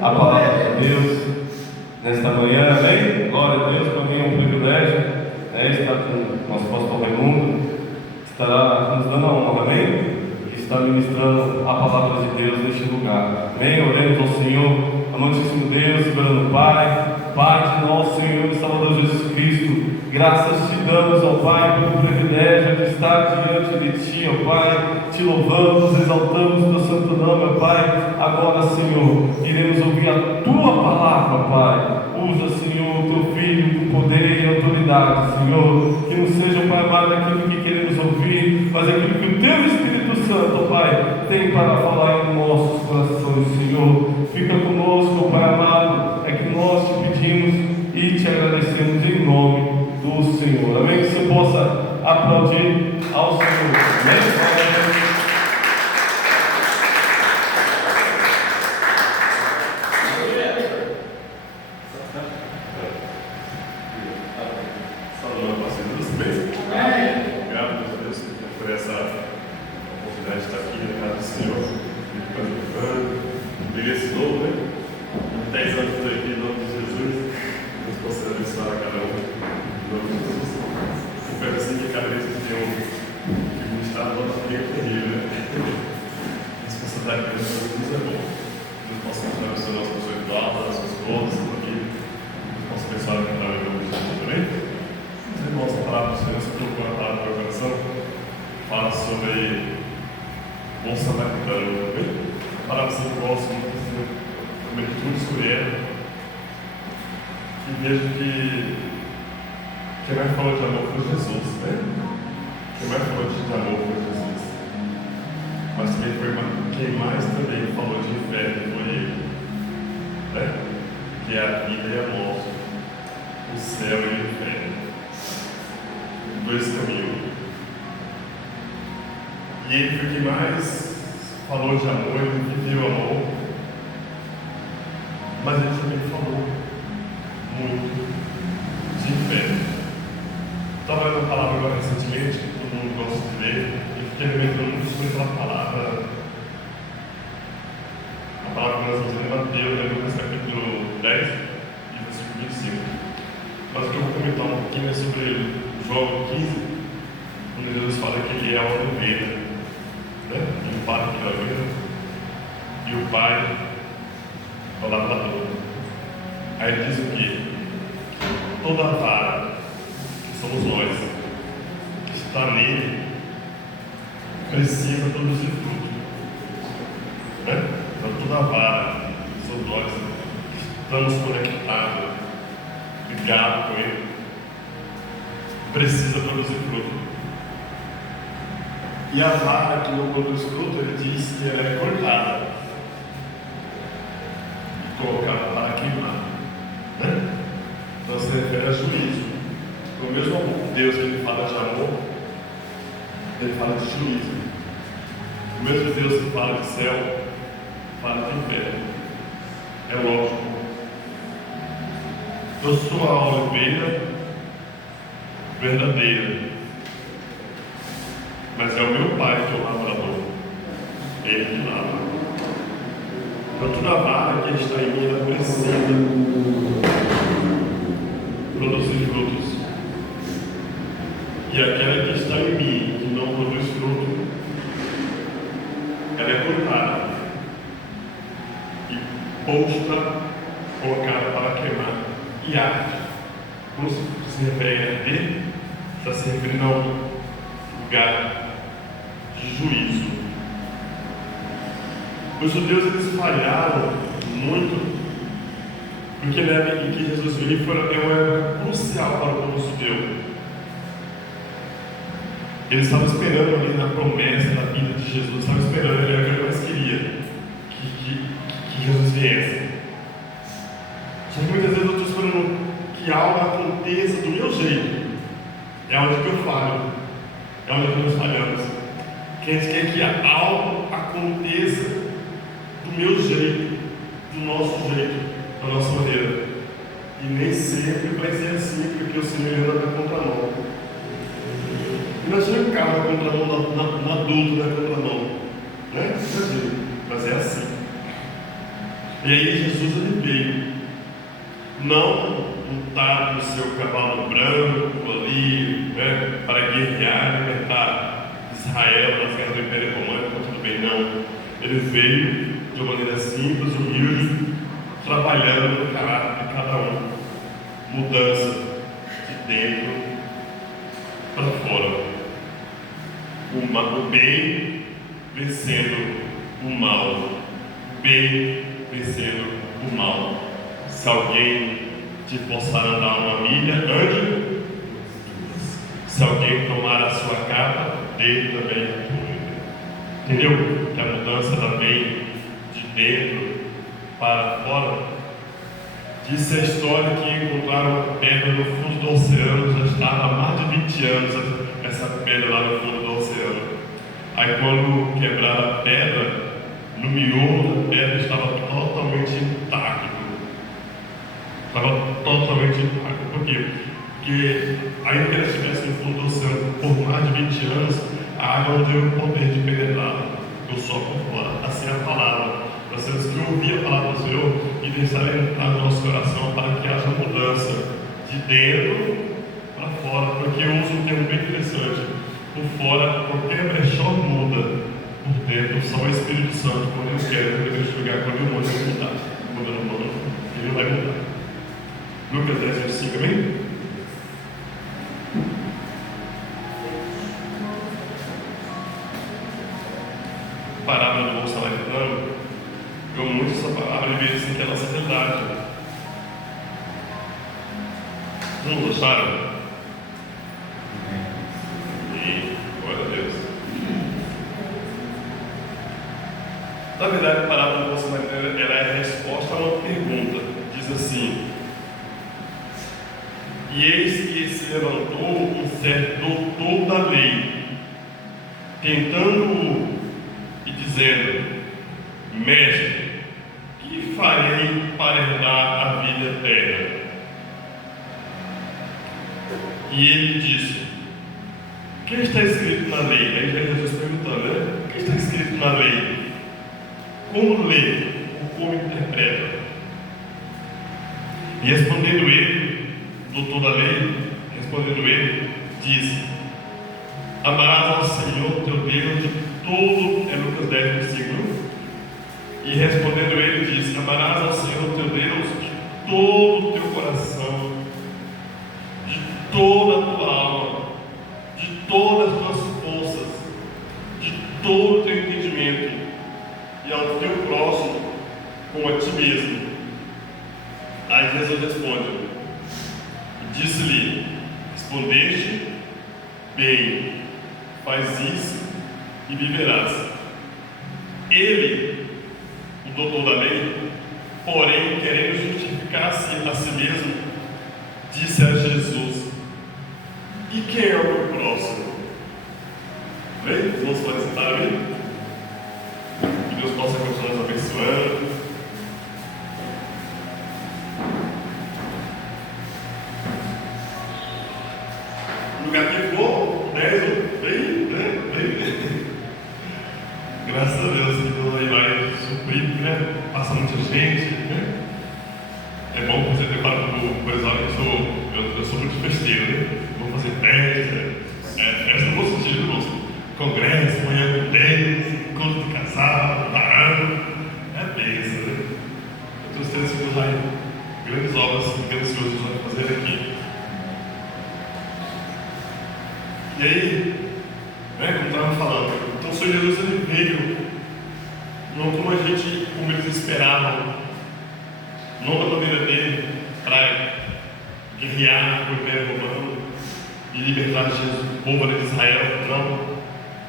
a palavra de Deus nesta manhã, amém? Glória a Deus, para mim é um privilégio estar com o nosso pastor Raimundo, que estará nos dando a honra, amém? E está ministrando a palavra de Deus neste lugar, amém? Oremos ao Senhor, amantíssimo Deus, soberano Pai, Pai de nosso Senhor e Salvador Jesus Cristo, graças te damos, ó Pai, pelo privilégio de estar diante de Ti, ó Pai, te louvamos, exaltamos o Teu santo nome, ó Pai. Agora, Senhor, iremos ouvir a Tua palavra, Pai. Usa, Senhor, o Teu Filho com poder e autoridade, Senhor, que não seja, Pai amado, aquilo que queremos ouvir, mas aquilo que o Teu Espírito Santo, ó Pai, tem para falar em nossos corações, Senhor. Fica conosco, Pai amado, é que nós te pedimos e te agradecemos em nome do Senhor, amém? Que você possa aplaudir ao Senhor, amém? E a vara que não produz fruto, ele diz que ela é cortada e colocada para queimar, né? Então se refere a juízo. O mesmo Deus que ele fala de amor, ele fala de juízo. O mesmo Deus que fala de céu, fala de inferno. É lógico. Eu sou a oliveira verdadeira, mas é o meu Pai que é o lavrador, ele que lava. Então toda vara que está em mim, ela precisa produzir frutos. E aquela que está em mim, que não produz fruto, ela é cortada e posta, colocada para queimar e arde. Quando se refere a arder, está se referindo ao lugar de juízo. Os judeus eles falharam muito, porque na época em que Jesus veio é uma época crucial para o povo judeu. Eles estavam esperando ali na promessa da vida de Jesus, estavam esperando, ele era o que ele mais queria, que Jesus viesse. Só que muitas vezes eu estou esperando que algo aconteça do meu jeito. É onde que eu falho, é onde que nós falhamos. Que a gente quer que algo aconteça do meu jeito, do nosso jeito, da nossa maneira. E nem sempre vai ser assim, porque o Senhor anda na contramão. Imagina um carro na contramão, na adulto na contramão, né? Imagina, mas é assim. E aí Jesus ele veio, não montado no seu cavalo branco ali, né, para guerrear, libertar Israel das guerras do Império Romano, tudo bem, não. Ele veio de uma maneira simples, humilde, trabalhando no caráter de cada um. Mudança de dentro para fora. O bem vencendo o mal. O bem vencendo o mal. Se alguém te forçar a andar uma milha, ande. Se alguém tomar a sua capa, dê também a túnica. Entendeu? Que a mudança também de dentro para fora. Disse a história que encontraram uma pedra no fundo do oceano, já estava há mais de 20 anos essa pedra lá no fundo do oceano. Aí quando quebraram a pedra, no miolo da pedra estava totalmente intacto. Estava totalmente intacto. Por quê? Porque ainda que ela estivesse no fundo do oceano por mais de 20 anos, a água não teve o poder de penetrar, eu só por fora. Assim é a palavra. Nós temos que ouvir a palavra do Senhor e deixar ela entrar no nosso coração para que haja mudança de dentro para fora. Porque eu uso um termo bem interessante. Por fora, qualquer brechó muda. Por dentro, só o Espírito Santo, quando eu quero, eu devo julgar quando eu mando, ele vai mudar. Quando eu não mando, ele não vai mudar. Lucas 10, 25, amém? Parábola do bom samaritano, eu muito essa palavra e vejo assim que é a nossa realidade. Vocês não gostaram? E glória a Deus. Na verdade, a parábola do bom samaritano ela é a resposta a uma pergunta. Diz assim: e eis que se levantou um certo doutor da lei, tentando-o e dizendo: Mestre, que farei para herdar a vida eterna? E ele disse: o que está escrito na lei? Aí Jesus perguntando, né? O que está escrito na lei? Como lê ou como interpreta? E respondendo ele, doutor da lei, respondendo ele, disse: amarás ao Senhor teu Deus de todo, é Lucas 10, versículo. E respondendo ele, disse: amarás ao Senhor teu Deus de todo o teu coração, de toda a tua alma, de todas as tuas forças, de todo o teu entendimento, e ao teu próximo como a ti mesmo. Aí Jesus responde: disse-lhe: respondeste bem, faz isso e viverás. Ele, o doutor da lei, porém, querendo justificar-se a si mesmo, disse a Jesus: e quem é o meu próximo? Bem, vamos podem sentar ali? Que Deus possa continuar nos abençoando. O lugar que for, 10 bem, né? Bem. Graças a Deus que Deus aí vai suprir, né? Passa muita gente, né? É bom você ter falado por exemplo, eu sou muito festeiro, né? Vou fazer festa no bom sentido, moço. Congresso, manhã com Deus, encontro de casal, varão. É bênção, né? Eu estou tendo que Deus vai grandes obras, grandes coisas que vai fazer aqui. E aí, né, como estava falando, então o Senhor Jesus ele veio, não como eles esperavam, não da maneira dele, para guerrear com o Império Romano e libertar Jesus, o povo de Israel, não.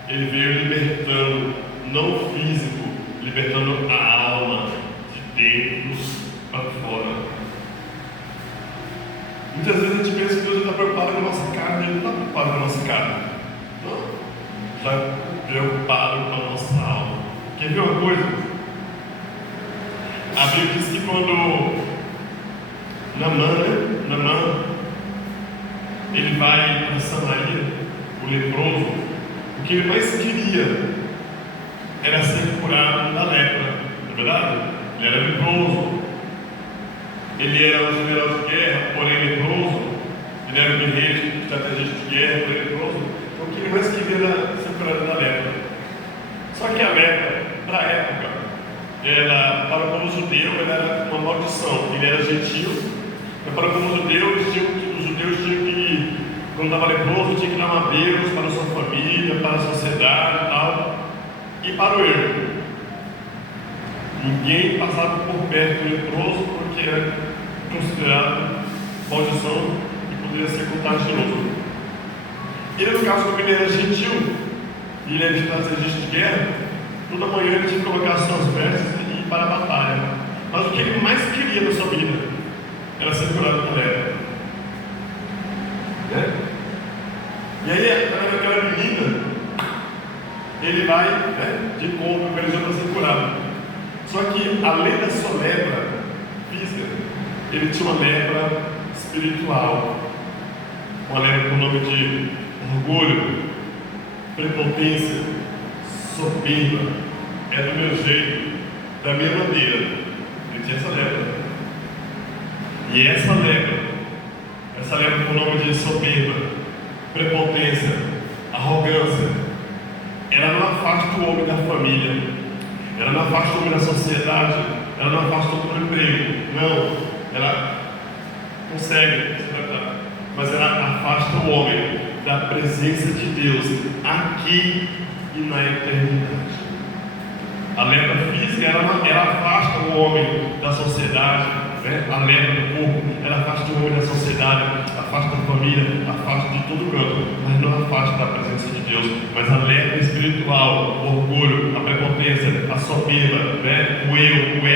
Ele veio libertando, não o físico, libertando a alma, de dentro para fora. Muitas vezes a gente pensa que Deus está preocupado com a nossa carne, Ele não está preocupado com a nossa carne. Não. Está preocupado com a nossa alma. Quer ver uma coisa? A Bíblia diz que quando Naamã, ele vai para Samaria, o leproso, o que ele mais queria era ser curado da lepra, não é verdade? Ele era leproso. Ele era um general de guerra, porém leproso. Ele era um guerreiro, estrategista de guerra, porém leproso. Então o que ele mais queria era ser curado da lepra. Só que a lepra, para a época, para o povo judeu, ela era uma maldição. Ele era gentil, mas para o povo judeu, os judeus tinham que, quando estava leproso, tinha que dar uma Deus para a sua família, para a sociedade e tal. E para o erro. Ninguém passava por perto do leproso porque era considerado maldição e poderia ser contagioso. Ele, no caso, como ele era gentil e ele era estrategista de guerra, toda manhã ele tinha que colocar suas vestes e ir para a batalha. Mas o que ele mais queria na sua vida era ser curado da lepra. Né? E aí, aquela menina, ele vai, de encontro com ele já para ser curado. Só que, além da sua lepra física, ele tinha uma lepra espiritual. Uma lepra com o nome de orgulho, prepotência, soberba. É do meu jeito, da minha maneira. Ele tinha essa lepra. E essa lepra com o nome de soberba, prepotência, arrogância, ela não afasta o homem da família. Ela não afasta o homem da sociedade, ela não afasta o homem do emprego, não, ela consegue, mas ela afasta o homem da presença de Deus aqui e na eternidade. A lepra física, ela afasta o homem da sociedade, a lepra do corpo, ela afasta o homem da sociedade, afasta da família, afasta de todo canto, mas não afasta da presença de Deus. Mas a lepra espiritual, o orgulho, a prepotência, a soberba, o ego,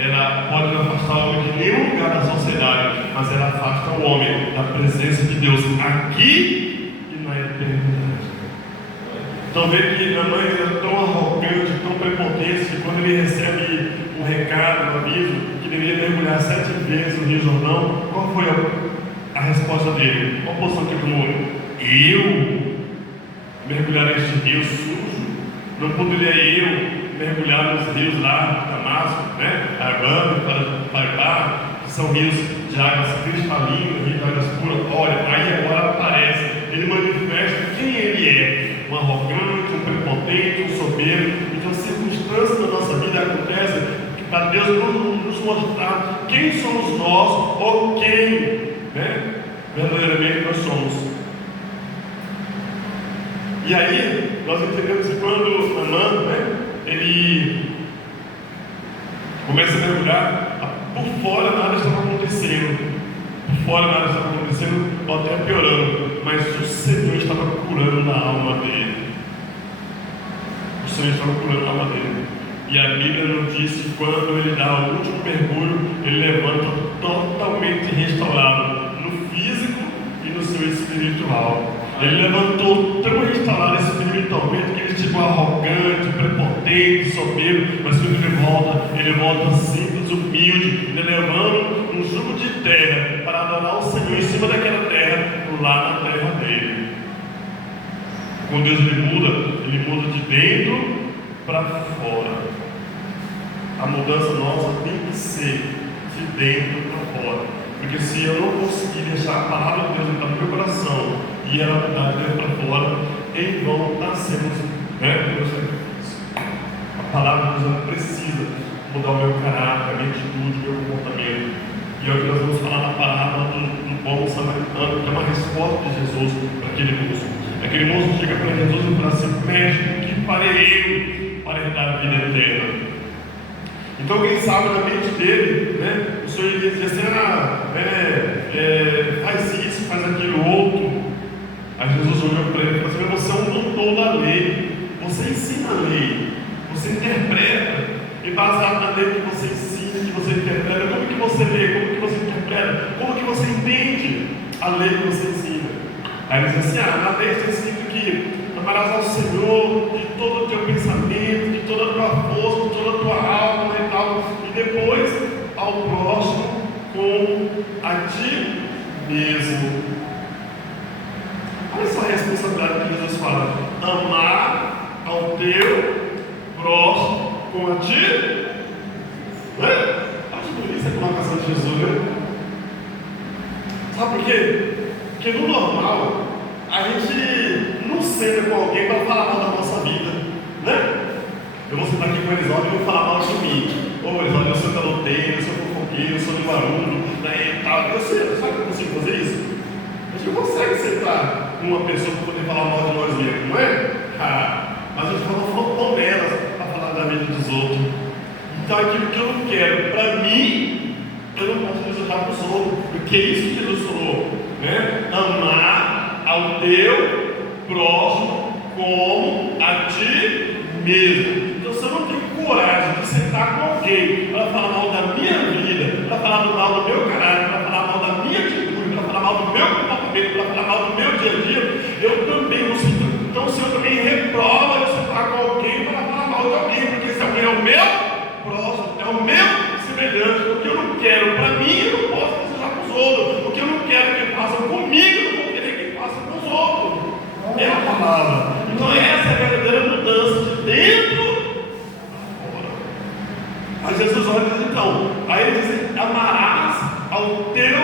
ela pode não afastar o homem de nenhum lugar da sociedade, mas ela afasta o homem da presença de Deus aqui e na eternidade. Então vê que a mãe era tão arrogante, tão prepotente, que quando ele recebe um recado, um aviso, que deveria mergulhar 7 vezes no Rio Jordão, qual foi a resposta dele? Qual a posição que ele tomou? Eu mergulhar neste rio sujo? Não poderia eu mergulhar nos rios lá de Damasco, Arbano, Paribá, que são rios de águas cristalinas, rios de águas puras? Olha, aí agora aparece, ele manifesta quem ele é. Um arrogante, um prepotente, um soberbo. Então, circunstâncias da nossa vida acontecem para Deus nos mostrar quem somos nós ou quem verdadeiramente nós somos. E aí, nós entendemos que quando Naamã, ele começa a mergulhar, por fora nada estava acontecendo. Por fora nada estava acontecendo, ou até piorando. Mas o Senhor estava curando a alma dele. O Senhor estava curando a alma dele. E a Bíblia nos diz que quando ele dá o último mergulho, ele levanta totalmente restaurado no físico e no seu espiritual. Ele levantou tão restaurado espiritualmente que ele ficou arrogante, prepotente, soberbo, mas quando ele volta simples, humilde, ele levando um jugo de terra para adorar o Senhor em cima daquela terra, lá na terra dele. Quando Deus ele muda de dentro para fora. A mudança nossa tem que ser de dentro para fora. Porque se eu não conseguir deixar a palavra de Deus entrar no meu coração e ela mudar de dentro para fora, em vão nascemos, a palavra de Deus precisa mudar o meu caráter, a minha atitude, o meu comportamento. E é o que nós vamos falar na palavra do bom samaritano, que é uma resposta de Jesus para aquele moço. Aquele moço chega para Jesus e fala assim: mestre, que farei eu para herdar a vida eterna? Então, quem sabe na mente dele, o Senhor iria dizer assim: faz isso, faz aquilo outro. Aí Jesus olhou para ele e falou assim: você é um doutor da lei, você ensina a lei, você interpreta, e baseado na lei que você ensina, que você interpreta, como que você lê, como que você interpreta, como que você entende a lei que você ensina? Aí ele diz assim: na lei está escrito que amarás ao Senhor de todo o teu pensamento, de toda a tua força, de toda a tua alma e tal, e depois ao próximo com a ti mesmo. Olha só a responsabilidade que Jesus fala: amar ao teu próximo com a ti. Jesus, né? Sabe por quê? Porque no normal, a gente não senta com alguém para falar mal da nossa vida, né? Eu vou sentar aqui com o Elisódio e vou falar mal de mim. Ô Elisódio, eu sou caloteiro, eu sou fofoqueiro, eu sou de barulho, né, e tal. Eu sei, sabe que eu consigo fazer isso? A gente não consegue sentar com uma pessoa para poder falar mal de nós mesmos, não é? Mas a gente fala fontonelas para falar da vida dos outros. Então aquilo que eu não quero para mim, eu não posso desejar para os outros, porque é isso que Jesus falou, né? Amar ao teu próximo como a ti mesmo. Então se eu não tenho coragem de sentar com alguém para falar mal da minha vida, para falar mal do meu caráter, para falar mal da minha atitude, para falar mal do meu comportamento, para falar mal do meu dia a dia, eu também não sinto. Então o Senhor também reprova de sentar com alguém para falar mal de alguém, porque esse alguém é o meu próximo, é o meu semelhante. O que eu não quero para mim, eu não posso desejar para os outros. O que eu não quero que façam comigo, eu não vou querer que façam com os outros. É a palavra. Então essa é a verdadeira mudança de dentro para fora. Aí Jesus olha e diz então, aí ele diz, amarás ao teu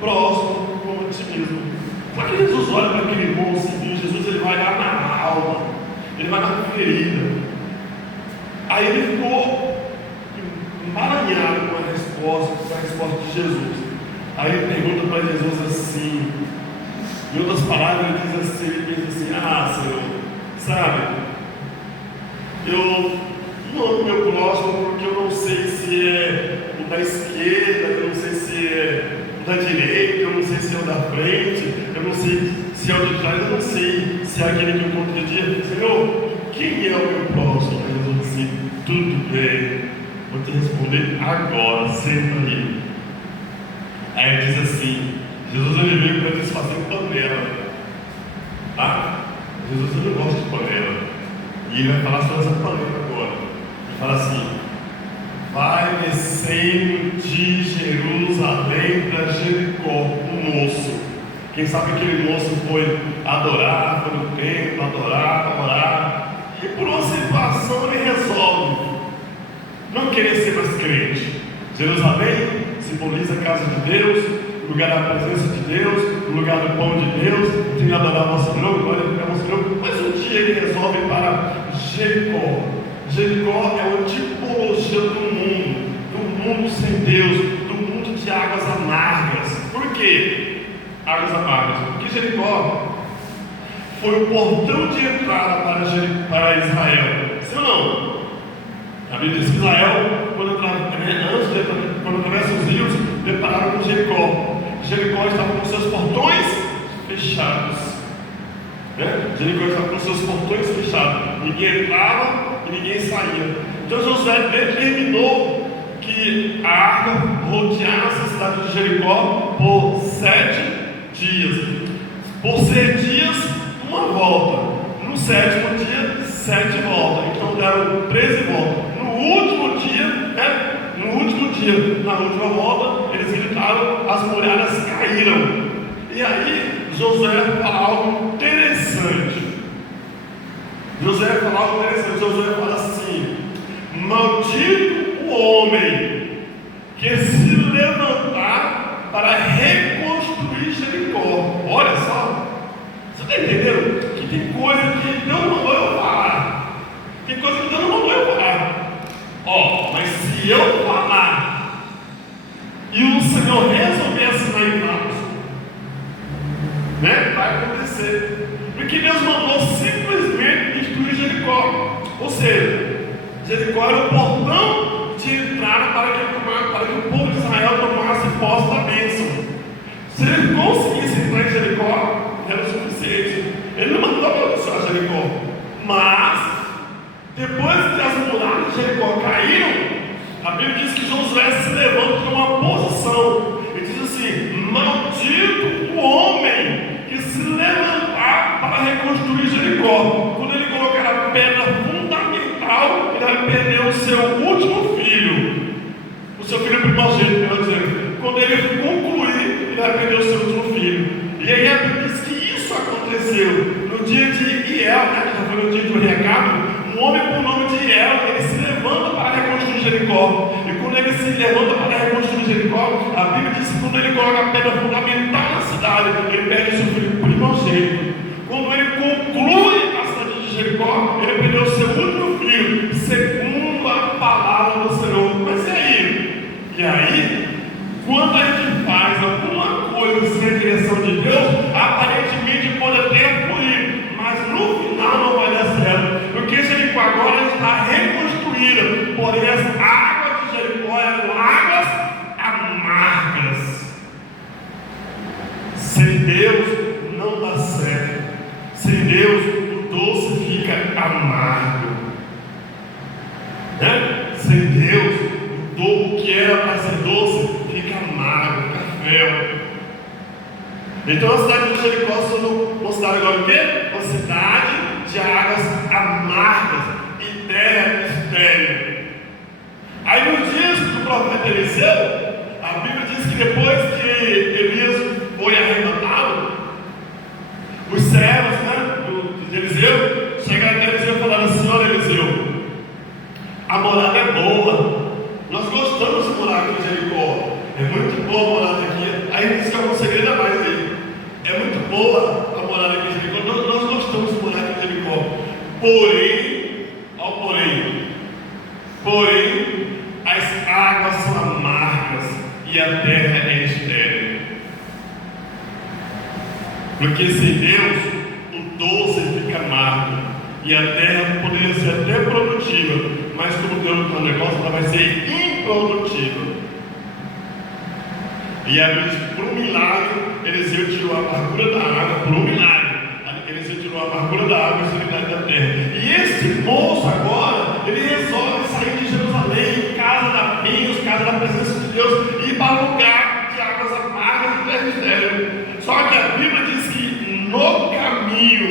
próximo como a ti mesmo. Só que Jesus olha para aquele irmão civil, Jesus ele vai lá na alma, ele vai na ferida. Aí ele ficou emaranhado com a resposta de Jesus. Aí ele pergunta para Jesus assim, em outras palavras ele diz assim, Senhor, sabe, eu não amo meu próximo porque eu não sei se é o da esquerda, eu não sei se é o da direita, eu não sei se é o da frente, eu não sei se é o de trás, eu não sei se é aquele que eu encontro de dia. Senhor, quem é o meu próximo? Aí Jesus disse, tudo bem, vou te responder agora, senta aí. Aí ele diz assim, Jesus ele veio para desfazer panela, tá? Jesus ele não gosta de panela, e ele vai falar sobre essa panela agora. Ele fala assim, vai descendo de Jerusalém para Jericó, um moço. Quem sabe aquele moço foi adorar, foi no templo, adorar, orar, e por uma situação ele resolve não querer ser mais crente. Jerusalém simboliza a casa de Deus, o lugar da presença de Deus, o lugar do pão de Deus, tem que adorar o nosso Senhor, glória ao nosso Senhor. Mas um dia ele resolve ir para Jericó. Jericó é uma tipologia do mundo sem Deus, do mundo de águas amargas. Por quê? Águas amargas. Porque Jericó foi o portão de entrada para Israel. Sim ou não? A Bíblia diz que Israel, quando atravessa os rios, depararam com Jericó. Jericó estava com seus portões fechados. Jericó estava com seus portões fechados. Ninguém entrava e ninguém saía. Então Josué determinou que a arca rodeasse a cidade de Jericó por 7 dias. Por 6 dias, uma volta. No 7º dia, 7 voltas. Então deram 13 voltas. No último dia, na última volta, eles gritaram, as muralhas caíram. E aí, Josué fala algo interessante. Josué fala assim, maldito o homem que se levantar para reconstruir Jericó. Olha só, você está entendendo? Que tem coisa que Deus não mandou eu falar. Tem coisa que Deus não mandou eu falar. Mas se eu falar e o Senhor resolver assinar embaixo, vai acontecer. Porque Deus mandou simplesmente destruir Jericó. Ou seja, Jericó era o portão de entrada para que o povo de Israel tomasse posse da bênção. Se ele conseguisse entrar em Jericó, era o suficiente. Ele não mandou abençoar Jericó. Mas depois que as muralhas de Jericó caíram, a Bíblia diz que Josué se levanta de uma posição e diz assim, maldito o homem que se levantar para reconstruir Jericó. Quando ele colocar a pedra fundamental, ele vai perder o seu último filho, o seu filho primogênito, melhor dizendo. Quando ele concluir, ele vai perder o seu último filho. E aí a Bíblia diz que isso aconteceu no dia de Iel, que já foi no dia do recado. Um homem por nome de Iel, ele se levanta para reconstruir Jericó. E quando ele se levanta para reconstruir Jericó, pedra fundamental na cidade, ele perde seu filho primogênito. Quando ele conclui a cidade de Jericó, ele perdeu seu último filho, segundo a palavra do Senhor. Mas e aí, quando a gente faz alguma coisa sem a direção de Deus, aparentemente pode até fluir, mas no final não vai dar certo, porque Jericó agora está reconstruída, porém as águas de Jericó eram águas amargas. Sem Deus não dá certo. Sem Deus o doce fica amargo, né? Sem Deus o que era para ser doce fica amargo, fica fel. Então a cidade de Jericó se tornou uma cidade agora o quê? Uma cidade de águas amargas e terra estéril. Aí nos dias do profeta Eliseu, a Bíblia diz que depois que Elias foi arrebatado, os servos, né, de Eliseu chegaram até Eliseu e falaram assim: olha Eliseu, a morada é boa, nós gostamos de morar aqui em Jericó, é muito boa a morada aqui. Aí diz que é um segredo a mais dele: é muito boa a morada aqui em Jericó, nós gostamos de morar aqui em Jericó. Porém, as águas são amargas e a terra é estéril. Porque sem Deus, o doce fica amargo e a terra poderia ser até produtiva, mas como Deus não tem um negócio, ela vai ser improdutiva. E a Bíblia diz que por um milagre, Eliseu tirou a amargura da água, por um milagre, Eliseu tirou a amargura da água e a esterilidade da terra. E esse moço agora, ele resolve sair de Jerusalém, casa da bênção, casa da presença de Deus, e ir para um lugar de águas amargas e terra estéril. Só que a Bíblia diz que no caminho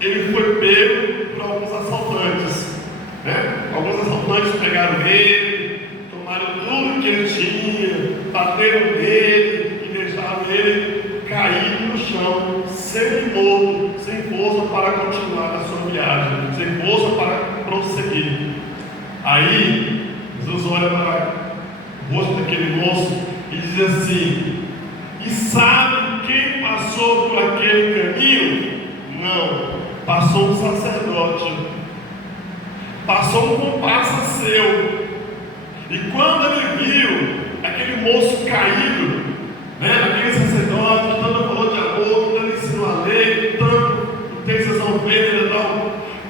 ele foi pego por alguns assaltantes, né? Alguns assaltantes pegaram ele, tomaram tudo que ele tinha, bateram nele e deixaram ele cair no chão, semi-morto, sem força para continuar a sua viagem, sem força para prosseguir. Aí Jesus olha para o rosto daquele moço e diz assim: e sabe quem passou por aquele caminho? Não, passou um sacerdote, passou um comparsa seu. E quando ele viu aquele moço caído, né, aquele sacerdote, tanto falou de amor, tanto ensinou a lei, tanto tem suas ovelhas e tal,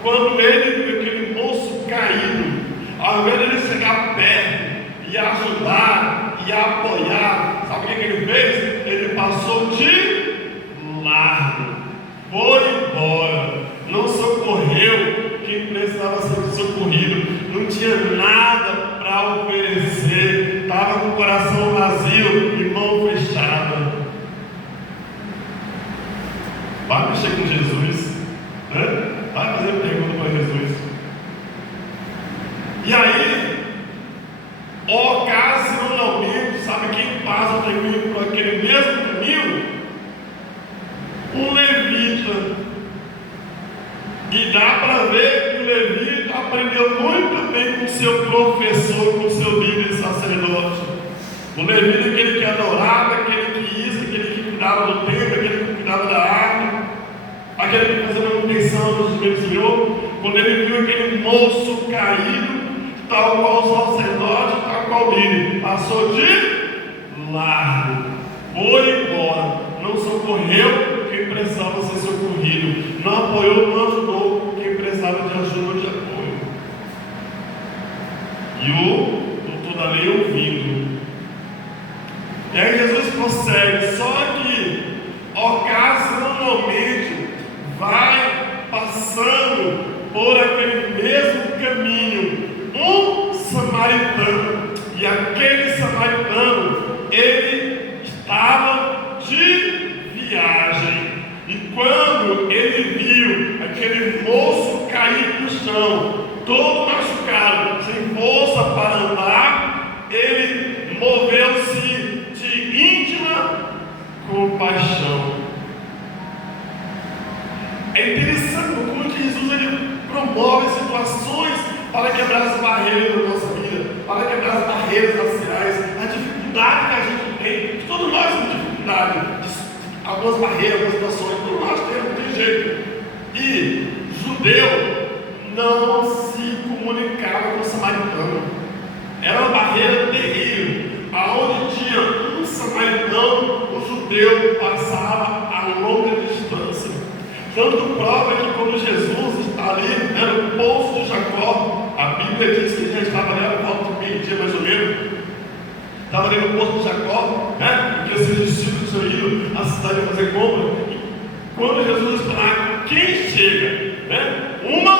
quando ele viu aquele moço caído, ao invés de ele chegar perto e ajudar e apoiar, sabe o que ele fez? Ele passou de largo, foi embora, não socorreu quem precisava ser socorrido, não tinha nada para oferecer, estava com o coração vazio e mão fechada. Vai mexer com Jesus, né? Vai fazer pergunta para Jesus. E aí, ocasionalmente, sabe quem passa também por aquele mesmo caminho? Um levita. E dá para ver que o levita aprendeu muito bem com seu professor, com seu líder sacerdote. O levita é aquele que adorava, aquele que isso, aquele que cuidava do templo, aquele que cuidava da arca, aquele que fazia manutenção dos bens do Senhor. Quando ele viu aquele moço caído, tal qual o sacerdote, tal qual o líder, passou de largo, foi embora, não socorreu quem precisava ser socorrido, não apoiou, não ajudou quem precisava de ajuda ou de apoio. E o doutor da lei ouvindo. E aí Jesus prossegue, só que ocasionalmente vai passando por aquele mesmo caminho um samaritano, e aquele samaritano, ele estava de viagem, e quando ele viu aquele moço cair no chão, todo machucado, sem força para andar, ele moveu-se de íntima compaixão. É interessante como que Jesus ele promove situações para quebrar as barreiras da nossa vida, para quebrar as barreiras raciais, a dificuldade que a gente tem. Todos nós temos dificuldade, algumas barreiras, algumas situações, não tem jeito. E judeu não se comunicava com o samaritano. Era uma barreira terrível. Aonde tinha um samaritano, o judeu passava a longa distância. Tanto prova que quando Jesus está ali, no poço de Jacó, a Bíblia diz que ele já estava ali a volta de meio-dia mais ou menos. Estava ali no poço de Jacó, porque os seus discípulos tinham ido à cidade fazer compra. E quando Jesus está lá, quem chega? Uma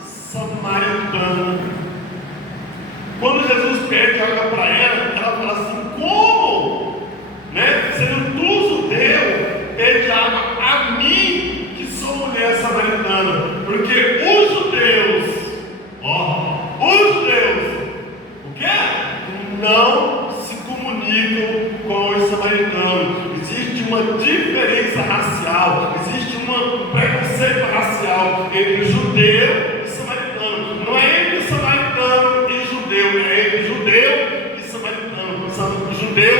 samaritana. Quando Jesus pede água para ela fala assim: como? Sendo tu judeu, pede água a mim, que sou mulher samaritana. Porque os judeus, o quê? Não se comunicam com os samaritanos. Existe uma diferença racial, existe um preconceito racial entre judeu e samaritano. Não é entre samaritano e judeu, é entre judeu e samaritano. O judeu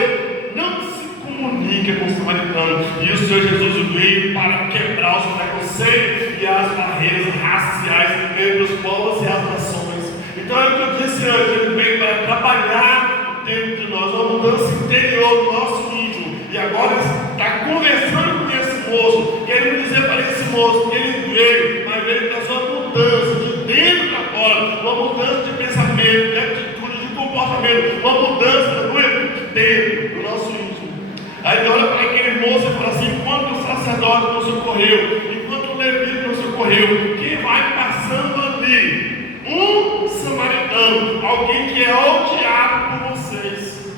não se comunica com o samaritano. E o Senhor Jesus veio para quebrar os preconceitos e as barreiras raciais entre os povos e as nações. Então é o que eu disse antes, ele veio para trabalhar dentro de nós, uma mudança interior do nosso íntimo. E agora está conversando com esse moço, querendo dizer para esse moço que ele veio, mas veio trazer uma mudança de dentro para fora, uma mudança de pensamento, de atitude, de comportamento, uma mudança de dentro do nosso íntimo. Aí ele olha para aquele moço e fala assim: enquanto o sacerdote não socorreu, enquanto o levita não socorreu, quem vai passando ali? Um samaritano, alguém que é odiado por vocês.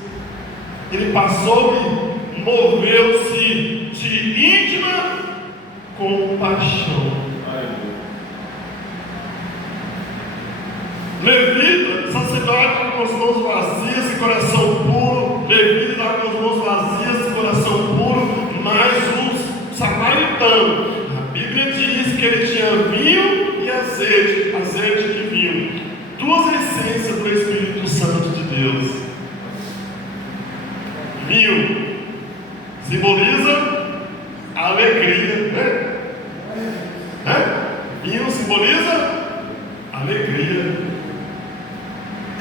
Ele passou e moveu-se de íntima compaixão. Levita, sacerdote com as mãos vazias e coração puro. Levita com as mãos vazias e coração puro. Mas os samaritanos, a Bíblia diz que ele tinha vinho e azeite de vinho, duas essências do Espírito Santo de Deus. Vinho simboliza a alegria, Vinho simboliza a alegria.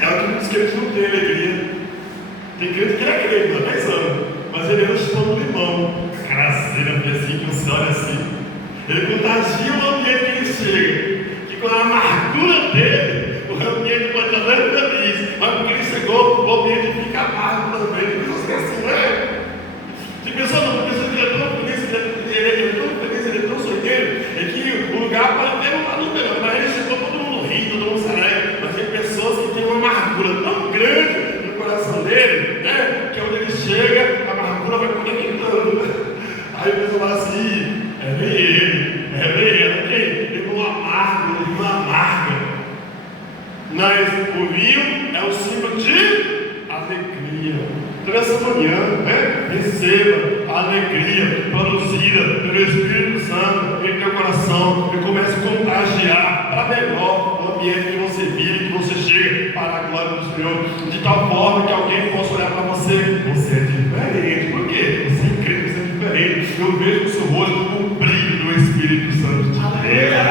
É o que diz que eles não têm alegria. Tem crente que é crente há 10 anos, mas ele anda chupando limão, carazeira, assim, que você olha assim. Ele contagia o ambiente que ele chega, que com a amargura dele, o ambiente pode estar dando feliz, mas porque ele chegou, o ambiente fica amargo também. Tem pessoas que é assim, não é? Tem pessoas que ele é tão feliz, ele é tão sorrindo, é que o lugar pode ter um lado melhor, mas ele chegou todo mundo rindo, todo mundo sereno. Mas tem pessoas que têm uma amargura tão grande no coração dele, que onde ele chega, a amargura vai conectando. Aí o pessoal fala assim: é bem ele, ele não amarga. Mas o vinho é o símbolo de alegria. Então essa manhã, receba a alegria produzida pelo Espírito Santo em teu coração e comece a contagiar para melhor o ambiente que você vive, que você chega para a glória do Senhor, de tal forma que alguém possa olhar para você: você é diferente. Por quê? Você é crente, você é diferente. Eu vejo no seu rosto o brilho do Espírito Santo de Deus.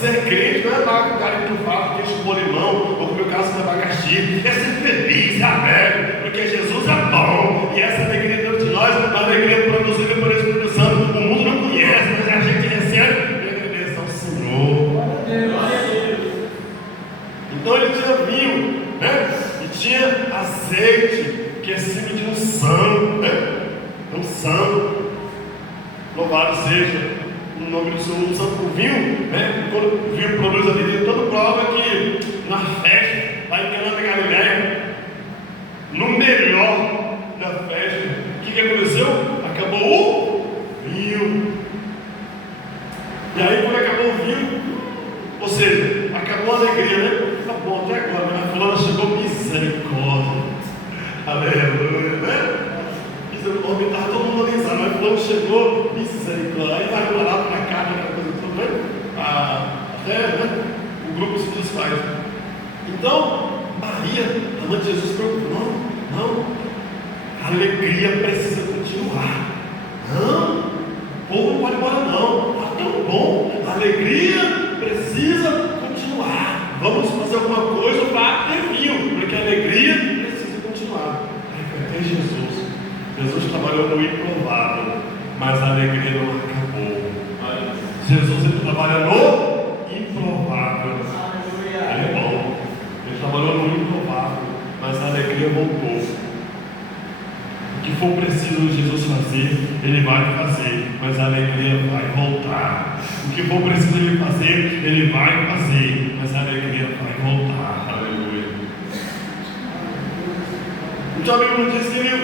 Ser crente não é lá o cara que não fala que chupou limão, ou que o caso de abacaxi. É ser feliz, é alegre, porque Jesus é bom. E essa alegria dentro de nós é uma alegria produzida pelo Espírito Santo. O mundo não conhece, mas a gente recebe e agradece ao Senhor. Então ele tinha vinho, e tinha azeite, que é símbolo de unção, unção. Louvado seja o nome do Senhor. Unção. O vinho, quando o vinho produz a vida, todo prova que na festa, lá em Caná da Galileia, no melhor da festa, o que aconteceu? Acabou o vinho. E aí, quando acabou o vinho, ou seja, acabou a alegria, Tá bom, até agora, mas fulano chegou, misericórdia. Aleluia, O homem estava todo mundo organizado, mas fulano chegou, misericórdia. Aí vai lá para cá, aquela coisa toda, até o grupo se desfaz. Então, Maria, a mãe de Jesus, perguntou: não, a alegria precisa continuar. Não, o povo não pode ir embora não. Está tão bom, a alegria precisa continuar. Vamos fazer alguma coisa para ter vinho, porque a alegria precisa continuar. Aí foi até Jesus. Jesus trabalhou no improvável, mas a alegria não acabou. Jesus ele trabalha no improvável. Ele é bom. Ele trabalhou no improvável, mas a alegria voltou. O que for preciso Jesus fazer, Ele vai fazer, mas a alegria vai voltar. O que for preciso Ele fazer, Ele vai fazer, mas a alegria vai voltar. Aleluia. Então a Bíblia diz que ele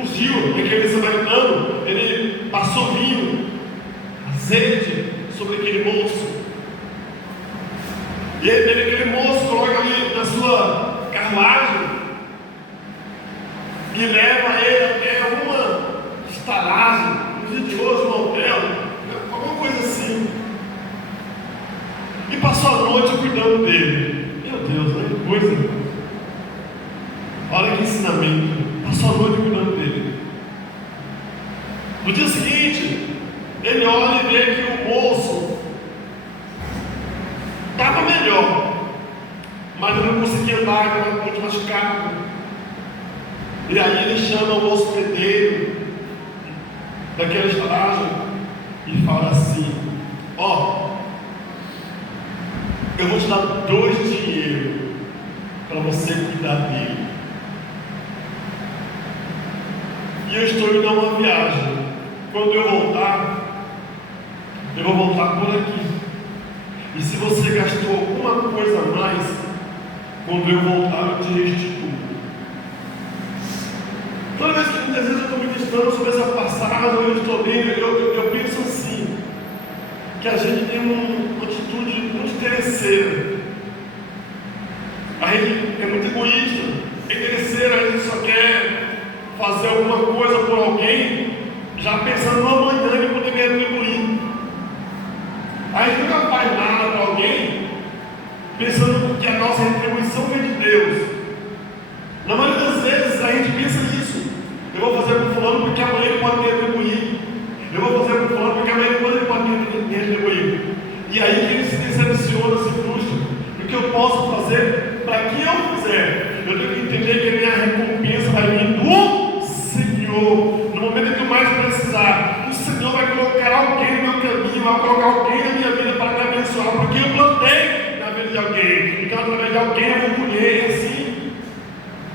ungiu aquele samaritano, ele passou vinho, azeite sobre aquele moço. E aquele moço coloca ali na sua carruagem e leva ele até uma estalagem, um religioso, um hotel, alguma coisa assim. E passou a noite cuidando dele. Meu Deus, olha que coisa. Olha que ensinamento. Passou a noite cuidando dele. No dia seguinte, ele olha e vê que o moço estava melhor, mas ele não conseguia andar, estava muito machucado. E aí ele chama o hospedeiro daquela estalagem e fala assim: ó, eu vou te dar 2 dinheiros para você cuidar dele. E eu estou indo a uma viagem. Quando eu voltar, eu vou voltar por aqui. E se você gastou alguma coisa a mais, quando eu voltar, eu te restituo. Toda vez que muitas vezes eu estou meditando sobre essa passagem, eu estou lendo, eu penso assim, que a gente tem uma atitude muito interesseira. A gente é muito egoísta, é interesseira, a gente só quer fazer alguma coisa por alguém, já pensando no amanhã e poder me atribuir. A gente nunca faz nada para alguém, pensando que a nossa retribuição vem de Deus. Na maioria das vezes a gente pensa nisso. Eu vou fazer para o fulano porque amanhã ele pode me atribuir. Eu vou fazer para o fulano porque amanhã ele pode me atribuir. E aí ele se decepciona, se frustra. O que eu posso fazer para que eu fizer? Eu tenho que entender que a minha recompensa vai vir do Senhor. No momento em que eu mais precisar, o Senhor vai colocar alguém no meu caminho, vai colocar alguém na minha vida para me abençoar, porque eu plantei na vida de alguém. Então através de alguém eu vou colher, assim.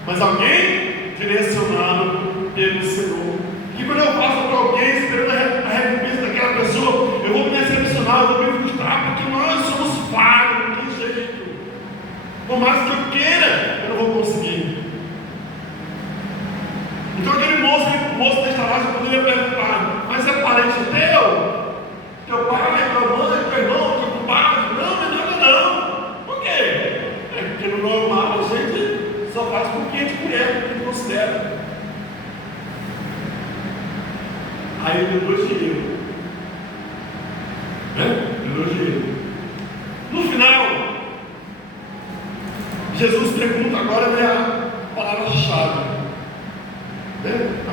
Mas alguém direcionado pelo Senhor. E quando eu faço para alguém, esperando a recompensa daquela pessoa, eu vou me decepcionar, eu vou me frustrar, porque nós somos falhos, não tem jeito. Por mais que eu queira, eu não vou conseguir. Então aquele moço da estalagem poderia perguntar: mas é parente teu? Teu pai, tua mãe, teu irmão, teu compadre? Não, não é nada não. Por quê? É porque no normal a gente só faz com quem a gente conhece, com quem a gente considera. Aí ele deu 2 dinheiros. Ele deu dinheiro. No final, Jesus pergunta, agora vem a palavra-chave.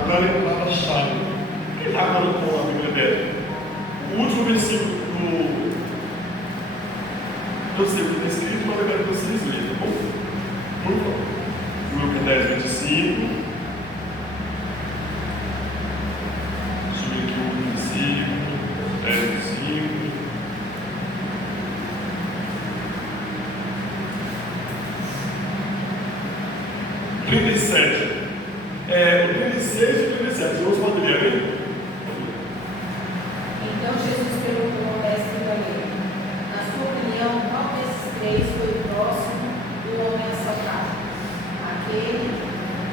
Agora vem a palavra-chave. Quem está agora com a Bíblia dela? O último versículo do. Eu sei o que está escrito, mas agora vocês lerem, tá bom? Por favor. Lucas 10, 25. Subir aqui o versículo 10, 25. O 36 e o 37. Vamos fazer ali. Então Jesus perguntou ao mestre da lei: na sua opinião, qual desses 3 foi o próximo do homem assaltado? Aquele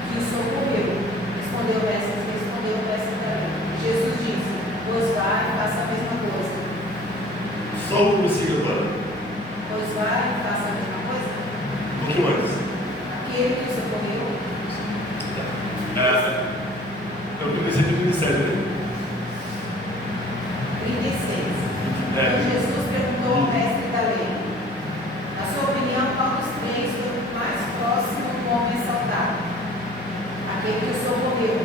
que socorreu. Respondeu o mestre da lei. Jesus disse: pois vai e faça a mesma coisa. Só o versículo agora. Pois vai e faça a mesma coisa. Um pouquinho mais. Aquele que socorreu. Eu comecei de 37, né? 36. Então Jesus perguntou ao mestre da lei: na sua opinião, qual dos 3 foi mais próximo do homem assaltado? Aquele que socorreu.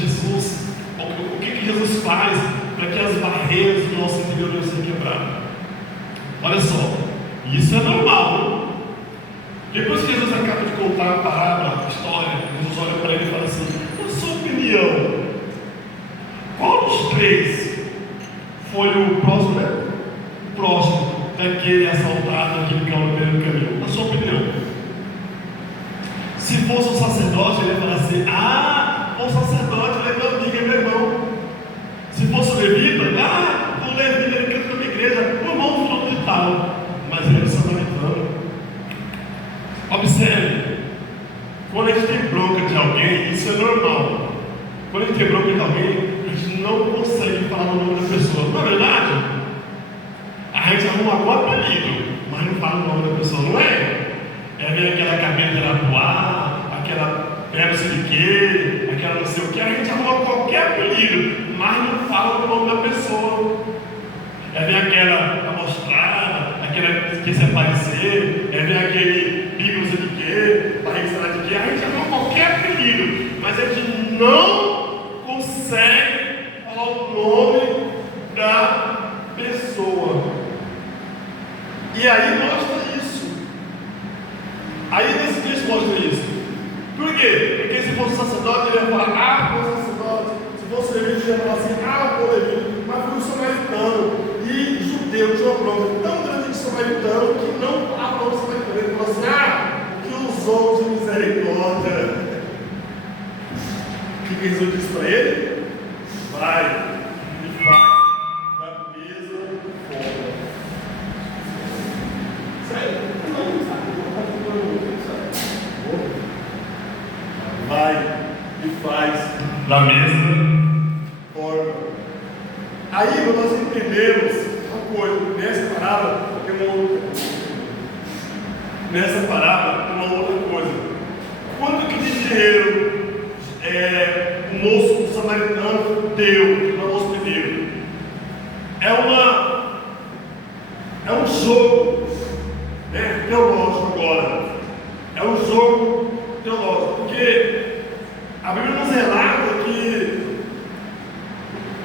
Jesus, o que Jesus faz para que as barreiras do nosso interior não sejam quebradas. Olha só, isso é normal, né? Depois que Jesus acaba de contar a parábola, a história, Jesus olha para ele e fala assim: na sua opinião, qual dos três foi o próximo, né? O próximo daquele assaltado, daquele que caiu no meio do caminho? Na sua opinião. Se fosse um sacerdote, ele ia falar assim: ah, o sacerdote ele é meu amigo, é meu irmão. Se fosse o levita, ah, o levita ele canta na minha igreja, o irmão falou de tal. Mas ele é o samaritano. Observe, quando a gente tem bronca de alguém, isso é normal. Quando a gente tem bronca de alguém, a gente não consegue falar o nome da pessoa. Não é verdade? A gente arruma algum apelido, mas não fala o nome da pessoa, não é? É ver aquela cabelo de arapuá, aquela pé não sei de quê, aquela não sei o que. A gente arruma qualquer apelido, mas não fala o nome da pessoa. É ver aquela amostrada, aquela que se aparecer, é ver aquele bico não sei de quê, barriga sei lá de quê. A gente arruma qualquer apelido, mas a gente não consegue falar o nome da pessoa. E aí mostra isso. Aí nesse texto mostra isso. Por quê? Porque se fosse sacerdote, ele ia falar: ah, foi sacerdote. Se fosse levita, ele ia falar assim: ah, foi levita. Mas foi um samaritano. E judeu tinha uma bronca tão grande de samaritano que não falava o samaritano. Ele falou assim: ah, que usou de misericórdia. O que Jesus disse para ele? Vai e faz da mesma forma. Sério? Vai e faz da mesma forma. Aí nós entendemos uma coisa, nessa parábola tem uma outra coisa. Nessa parábola tem uma outra coisa. Quanto que de dinheiro o moço samaritano deu para o moço primeiro? É um jogo, né, teológico agora. É um jogo teológico, porque a Bíblia nos relata que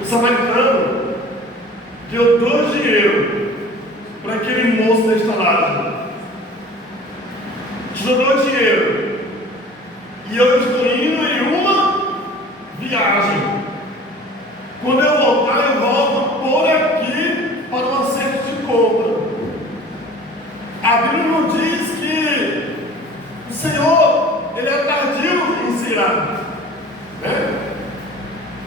o samaritano deu 2 dinheiros para aquele moço da estalagem. Tirou 2 dinheiros. E eu estou indo em uma viagem. Quando eu voltar, eu volto por aqui para um acerto de compra. A Bíblia nos diz que o Senhor, ele é tardio em se irar, né?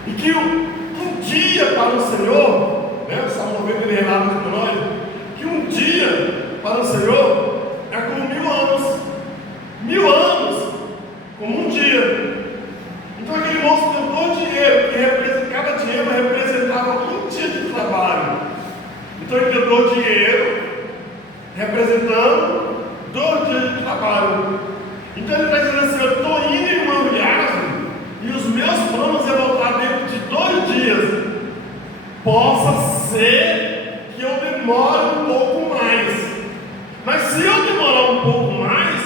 E que um dia para o Senhor, né? O Salmo 90 ele relata para nós que um dia para o Senhor é como 1000 anos. 1000 anos como um dia. Então aquele moço deu 2 dinheiros, que cada dinheiro representava um dia de trabalho. Então ele deu 2 dinheiros, representando 2 dias de trabalho. Então ele está dizendo assim: eu estou indo em uma viagem e os meus planos é voltar dentro de 2 dias. Possa ser que eu demore um pouco mais. Mas se eu demorar um pouco mais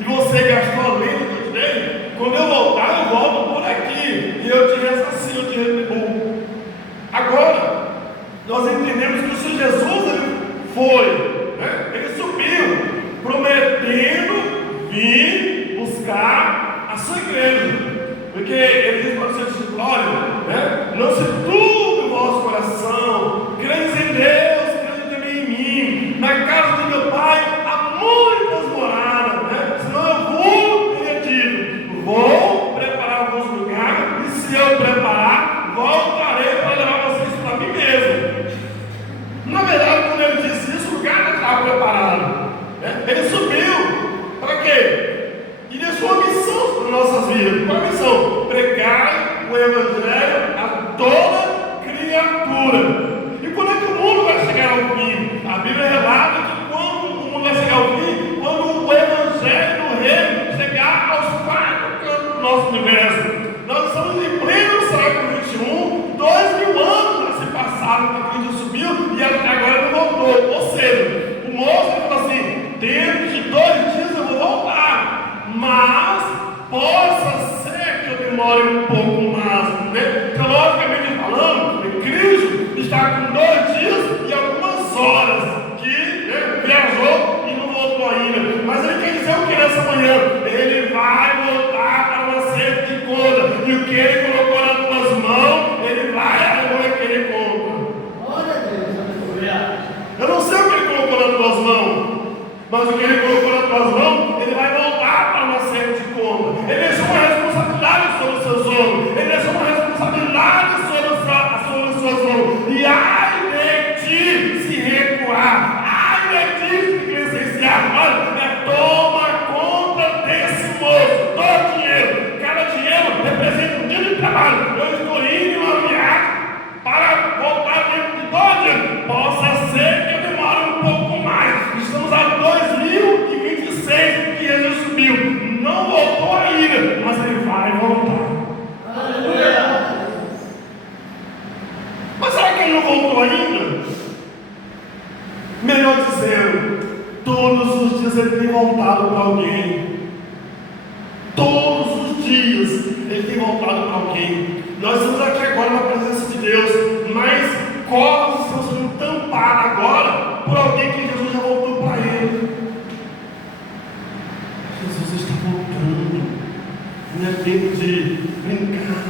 e você gastou a lei do dele, quando eu voltar, eu volto por aqui e eu te ressarcio, eu te retribuo. Agora, nós entendemos que o Senhor Jesus ele foi, né? Ele subiu, prometendo vir buscar a sua igreja. Porque ele diz para os seus discípulos: olha, né? Não se turbe o vosso coração, credes em Deus, credes também em mim. Na casa de meu pai há muitas moradas, né? Senão eu vou, ele é dito: vou preparar-vos lugar, e se eu preparar, voltarei para levar vocês para mim mesmo. Na verdade, quando ele disse isso, o lugar não estava preparado, né? Ele subiu para quê? E deixou uma missão para nossas vidas. Qual a missão? Pregai o Evangelho a toda criatura. E quando é que o mundo vai chegar ao fim? A Bíblia relata que quando o mundo vai chegar ao fim, quando o Evangelho do Reino chegar aos 4 cantos do nosso universo. Nós estamos em pleno século XXI, 2000 anos já se passaram que Cristo subiu e até agora não voltou. Ou seja, o moço falou assim: dentro de 2 dias eu vou voltar. Mas possa ser que eu demore um pouco mais. mas o que Ele colocou nas tuas mãos, Ele vai voltar para uma série de contas. Ele deixou uma responsabilidade sobre os seus ombros, Ele deixou uma responsabilidade sobre as suas mãos. E ai de ti se recuar, ai de ti se licenciar. Olha, toma conta desse moço, todo dinheiro. Cada dinheiro representa um dia de trabalho. Eu estou indo em uma viagem para voltar dentro de todo dia. Possa ser que eu demore um pouco mais. Estamos a 2026 e Jesus subiu. Não voltou ainda, mas Ele vai voltar. Aleluia. Mas será que Ele não voltou ainda? Melhor dizendo, todos os dias Ele tem voltado para alguém. Todos os dias Ele tem voltado para alguém. Nós estamos aqui agora na presença de Deus, mas corpos estão sendo tampados agora por alguém que Jesus já voltou para Ele. Jesus está voltando. Não é tempo de brincar,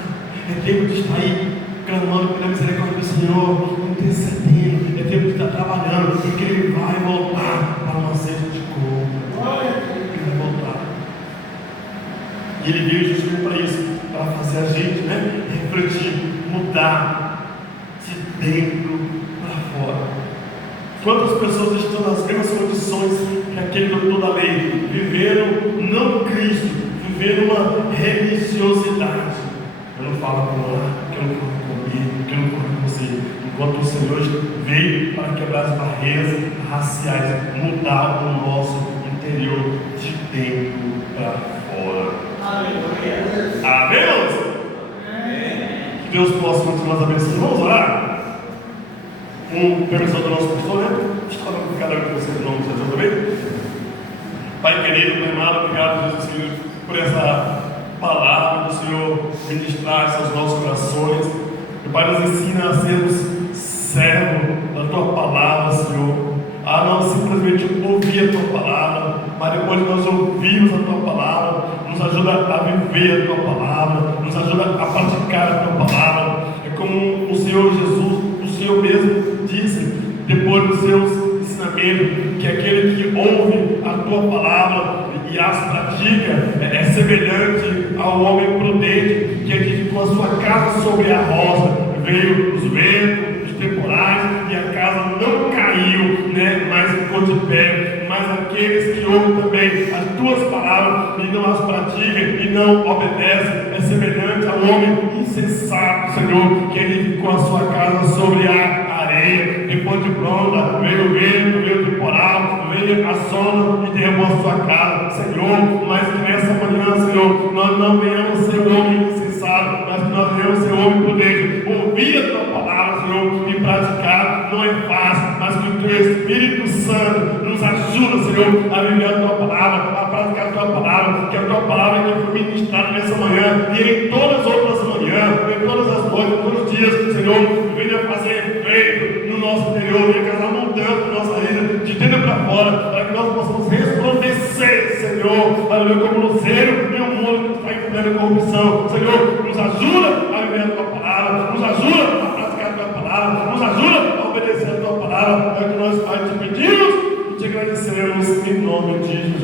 é tempo de estar aí clamando pela misericórdia do Senhor, intercedendo, é tempo de estar trabalhando, porque Ele vai voltar para uma série de contas. Ele vai voltar. E Ele veio justamente para isso, para fazer a gente, refletir, mudar de dentro para fora. Quantas pessoas estão nas mesmas condições que aquele doutor da lei, vivendo não Cristo, vivendo uma religiosidade? Eu não falo com ela, que eu não falo comigo, que eu não falo com você. Enquanto o Senhor veio para quebrar as barreiras raciais, mudar o nosso interior de dentro para fora. Aleluia. Amém, irmãos? Que Deus possa continuar nos abençoando. Vamos orar? Com permissão do nosso pastor, Deixa eu falar com cada um de vocês, não se também. Pai querido, Pai amado, obrigado, Jesus, Senhor, por essa palavra do Senhor ministrar aos nossos corações. E Pai, nos ensina a sermos servos da Tua palavra, Senhor. A não simplesmente ouvir a Tua palavra, mas depois de nós ouvirmos a Tua palavra, nos ajuda a viver a Tua palavra, nos ajuda a praticar a Tua palavra. É como o Senhor Jesus, o Senhor mesmo disse, depois dos seus ensinamentos, que aquele que ouve a Tua palavra e as pratica é semelhante ao homem prudente que edificou a sua casa sobre a rocha. Veio os ventos, os temporais, e a casa não caiu, mas ficou de pé. Mas aqueles que ouvem também as Tuas palavras e não as praticam e não obedecem, é semelhante ao homem insensato, Senhor, que edificou a sua casa sobre a areia. Depois de pronta, veio o vento, veio o temporal, veio a sombra e derrubou a sua casa, Senhor. Mas que nessa manhã, Senhor, nós não venhamos ser um homem insensato, mas que nós venhamos ser um homem prudente. Ouvir a Tua palavra, Senhor, e praticar não é fácil, mas que o Teu Espírito Santo nos ajuda, Senhor, a viver a Tua palavra, a praticar a Tua palavra, que a Tua palavra que foi ministrada nessa manhã e em todas as outras manhãs, em todas as noites, em todos os dias, Senhor, venha fazer efeito no nosso interior, venha causar mudança na nossa vida, de dentro para fora, para que nós possamos resplandecer, Senhor, aleluia, como luzeiro em um mundo que está em plena corrupção. Senhor, nos ajuda a viver a Tua palavra, nos ajuda a praticar a Tua palavra, nos ajuda a obedecer a Tua palavra. É o que nós, Pai, te pedimos e te agradecemos em nome de Jesus.